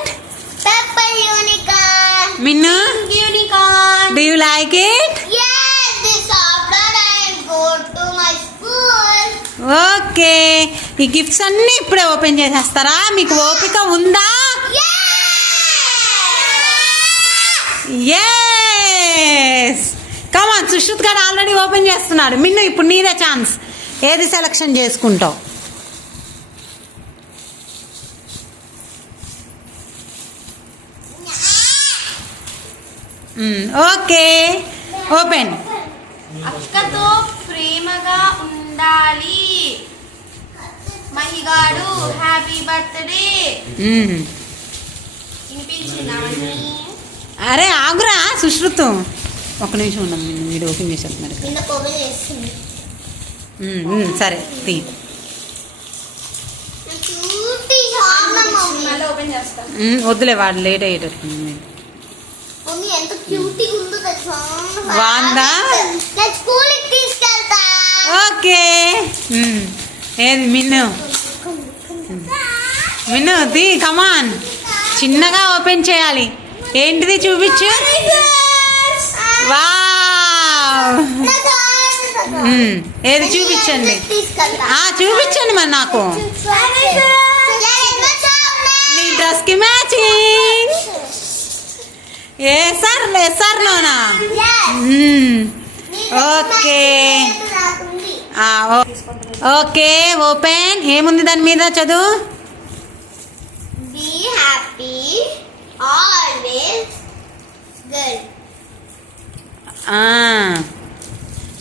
it? Purple unicorn. Minnu? Pink unicorn. Do you like it? Yes, this after I go to my school. Okay, ఈ gifts అన్నీ ఇప్పుడే open చేసేస్తారా? మీకు ఓపిక ఉందా? ఎస్, కమాన్. సుశ్రుత్ గారు ఆల్రెడీ ఓపెన్ చేస్తున్నాడు. మిన్ను, ఇప్పుడు నీదే ఛాన్స్. ఏది సెలెక్షన్ చేసుకుంటావు? Okay, open. అక్కతో ప్రేమగా ఉండాలి. మహిగాడు హ్యాపీ బర్త్డే. వినిపించిందామని. అరే ఆగురా సుశ్రుత్, ఒక నిమిషం ఉన్నాం. మీరు ఓపెన్ చేసేస్తున్నారు. సరే తీ. ఓపెన్ చేస్తా. వద్దులే, వాడు లేట్ అయ్యేటట్టు. ఎంత క్యూటీగా ఉందో తెలుసా? బాగుందా? నేను స్కూల్కి తీసుకెళ్తా. ఓకే. ఏది మిన్ను? మిన్ను తీ, కమాన్. చిన్నగా ఓపెన్ చేయాలి. ఏంటిది చూపించు. వావ్, ఏది చూపించండి. చూపించండి మరి నాకు. నీ డ్రెస్కి మ్యాచింగ్. ఎస్ఆర్లోనా? Okay okay, open. ఏముంది దాని మీద? చదువు. Be happy always good.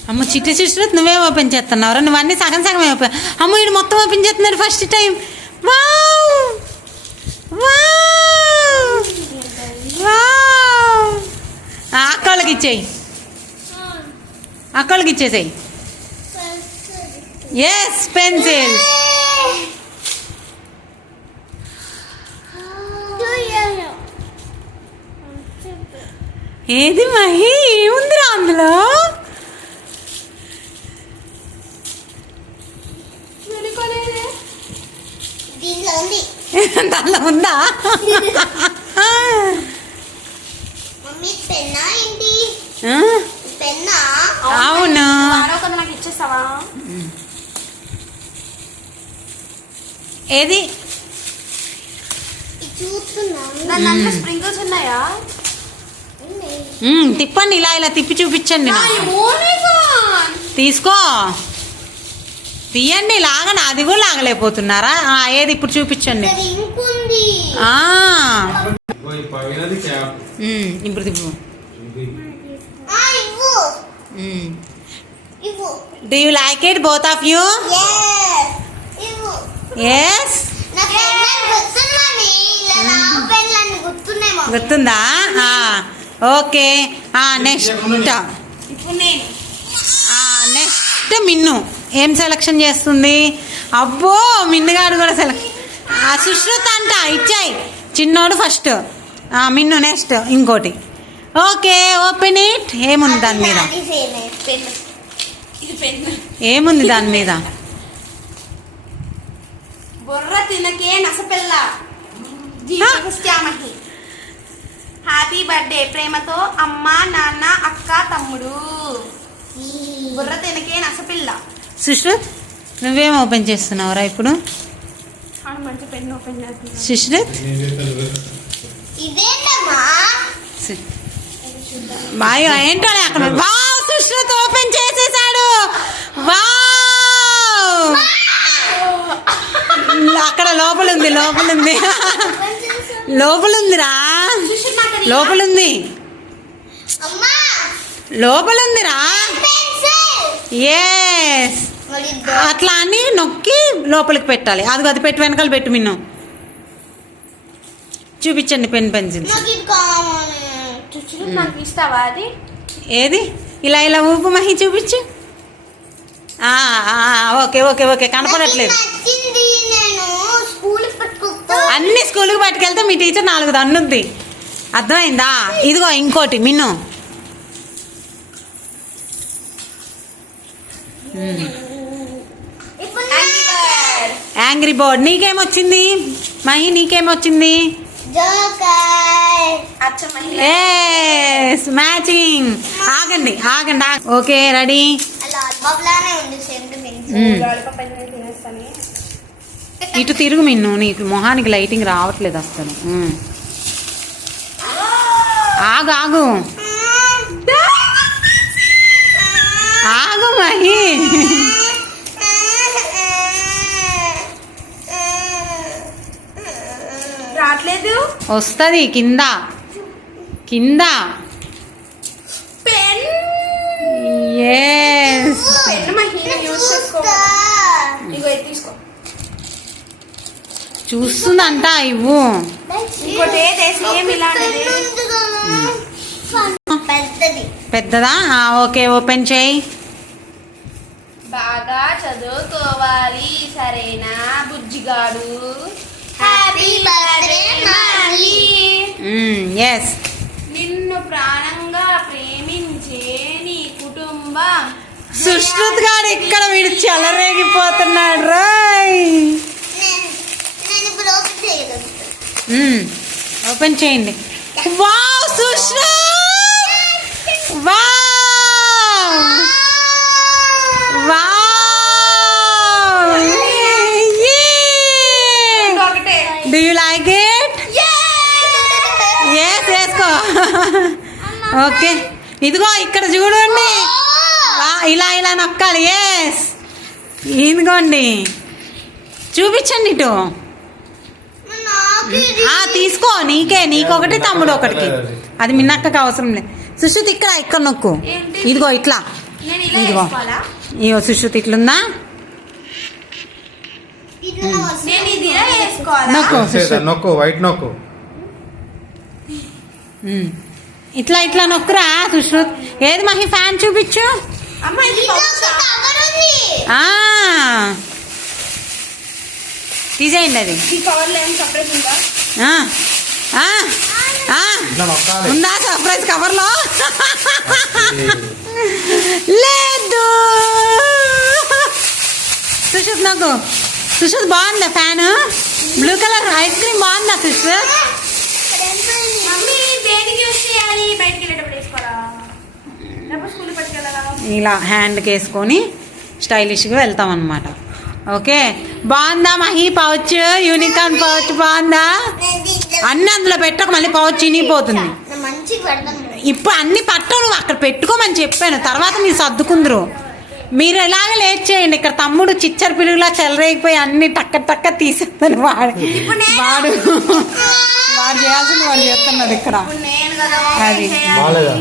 అమ్మ చిట్టి సుశ్రుత్, నువ్వే ఓపెన్ చేస్తున్నావురా? నువ్వు అన్నీ సగం సగమే ఓపెన్. అమ్మ వీడు మొత్తం ఓపెన్ చేస్తున్నాడు first time. Wow wow wow. అక్కళ్ళకి ఇచ్చేయి, అక్కళ్ళకి ఇచ్చేసేయి. Yes, pencil. ఏది మహి? ఏముందిరా అందులో? దానిలో ఉందా? మమ్మీ పెన్నా ఏంటి? పెన్నా? అవును. నాకు ఇచ్చేస్తావా? ఏది? దాంట్లో స్ప్రింకిల్స్ ఉన్నాయా? తిప్పండి, ఇలా ఇలా తిప్పి చూపించండి. తీసుకో, తీయండి. లాగండి. అది కూడా లాగలేకపోతున్నారా? ఏది ఇప్పుడు చూపించండి. ఇప్పుడు తిప్పు. Do you like it both of you? Yes. గుర్తుందా? ఓకే. నెక్స్ట్ నెక్స్ట్ మిన్ను ఏం సెలక్షన్ చేస్తుంది? అబ్బో, మిన్నుగాడు కూడా సెలెక్షన్. సుశ్రుత్ అంట ఇచ్చాయి. చిన్నోడు ఫస్ట్, మిన్ను నెక్స్ట్ ఇంకోటి. Okay, open it. ఏముంది దాని మీద? ఏముంది దాని మీద? బొర్ర తినకే నసపిల్ల. Happy birthday. ప్రేమతో అమ్మ, నాన్న, అక్క, తమ్ముడు. బుర్ర తినకే నసపిల్ల. సుశ్రుత్, నువ్వేం ఓపెన్ చేస్తున్నావురా ఇప్పుడు? మంచి పెన్ ఓపెన్ చేస్తున్నా. సుశ్రుత్, బాయ్ ఏంటో అక్కడ. వావ్, సుశ్రుత్ ఓపెన్ చేసేసాడు. వావ్, అక్కడ లోపలుంది, లోపలుంది, లోపలుందిరా, లోపలుంది, లోపలుందిరా. ఎస్, అట్లా అని నొక్కి లోపలికి పెట్టాలి. అది పెట్టి వెనకాల పెట్టు. మిన్ను చూపించండి పెన్ పెన్సిల్స్. ఏది? ఇలా ఇలా ఊపు మహి, చూపించు. ఓకే ఓకే ఓకే, కనపడట్లేదు. అన్ని స్కూల్కి పట్టుకెళ్తే మీ టీచర్ 4 దన్నుద్ది. అర్థమైందా? ఇదిగో ఇంకోటి మిన్ను. ఇప్పుడు యాంగ్రీ బర్డ్. నీకేమొచ్చింది మహి? నీకేమొచ్చింది? జోకర్. అచ్చం మహిళ. మ్యాచింగ్. ఆగండి ఓకే రెడీ. లాలీపాప్ లానే ఉంది సెంటిమెంట్. లాలీపాప్ అయితే నేను తినేస్తాను. ఇటు తిరుగు మిన్ను, నీకు మొహానికి లైటింగ్ రావట్లేదు అసలు. ఆగు ఆగు ఆగు మహి. రావట్లేదు. వస్తుంది కింద పెన్. ఎస్. పెన్ మహిళ యూజ్ చేసుకో. ఇగో ఇది తీసుకో. చూస్తుందంట ఇవ్వు. ఇంకోటి ఏది సేమ్ ఇలాంటిది. పెద్దది. పెద్దదా? ఓకే ఓపెన్ చేయి. బాగా చదువుకోవాలి సరేనా బుజ్జిగాడు. Happy birthday Mahi. ఎస్. నిన్ను ప్రాణంగా ప్రేమించే నీ కుటుంబం. సుశ్రుత్ గారు ఇక్కడ వీడు చెలరేగిపోతున్నాడు రాయ్. నేను ఇప్పుడు ఓపెన్ చేయగలుగుతాను. ఓపెన్ చేయండి. Wow Sushrut, wow wow. ఒకటే. Do you like it? Yes వేసుకో. ఓకే ఇదిగో ఇక్కడ చూడండి. ఇలా నొక్కాలి. ఎస్ ఇదిగోండి చూపించండి ఇటు. తీసుకో నీకొకటి తమ్ముడు ఒకటికి. అది మిన్నక్కకి అవసరం లేదు. సుశ్రుత్ ఇక్కడ నొక్కు. ఇదిగో ఇట్లా. నేను ఇలా ఇదిగో వేసుకోవాలా? ఇగో సుశ్రుత్ ఇట్లుందా? నేను ఇది ఇలా వేసుకోవాలా? నొక్కు సుశ్రుత్. నొక్కు వైట్ నొక్కు. ఇట్లా నొక్కురా సుశ్రుత్. ఏది మహి ఫ్యాన్ చూపించు. అమ్మ ఇది పౌచా? తీసేయండి అది. ఈ కవర్ లో ఏం సపరేట్ ఉందా? ఇట్లా నొక్కాలి. ఉందా సర్ప్రైజ్ కవర్ లో? లేదు. సుశ్రుత్ నాకు బాగుందా fan? Blue colour ice cream బాగుందా సుశ్రుత్? మమ్మీ దేనికి యూజ్ చేయాలి? బయటికి వెళ్ళేటప్పుడు వేసుకోవాలా? లేకపోతే స్కూల్ పట్టుకెళ్ళాలా? ఇలా హ్యాండ్కి వేసుకొని స్టైలిష్గా వెళ్తాం అన్నమాట. ఓకే బాగుందా మహి పౌచ్? యూనికార్న్ పౌచ్ బాగుందా? అన్ని అందులో పెట్టక మళ్ళీ పౌచ్ చినిగిపోతుంది. మంచిగా పెడతాను. ఇప్పుడు అన్ని పట్టవు, నువ్వు అక్కడ పెట్టుకోమని చెప్పాను. తర్వాత మీరు సర్దుకుందరు. మీరు ఎలాగ లేట్ చేయండి. ఇక్కడ తమ్ముడు చిచ్చర పిలుగులా చెలరేగిపోయి అన్ని టక్క తీసేస్తాను. వాడు చేయాల్సింది వాడు చేస్తున్నాడు ఇక్కడ. ఇప్పుడు నేను కదా అది చేయాలి. బాగాలేదా?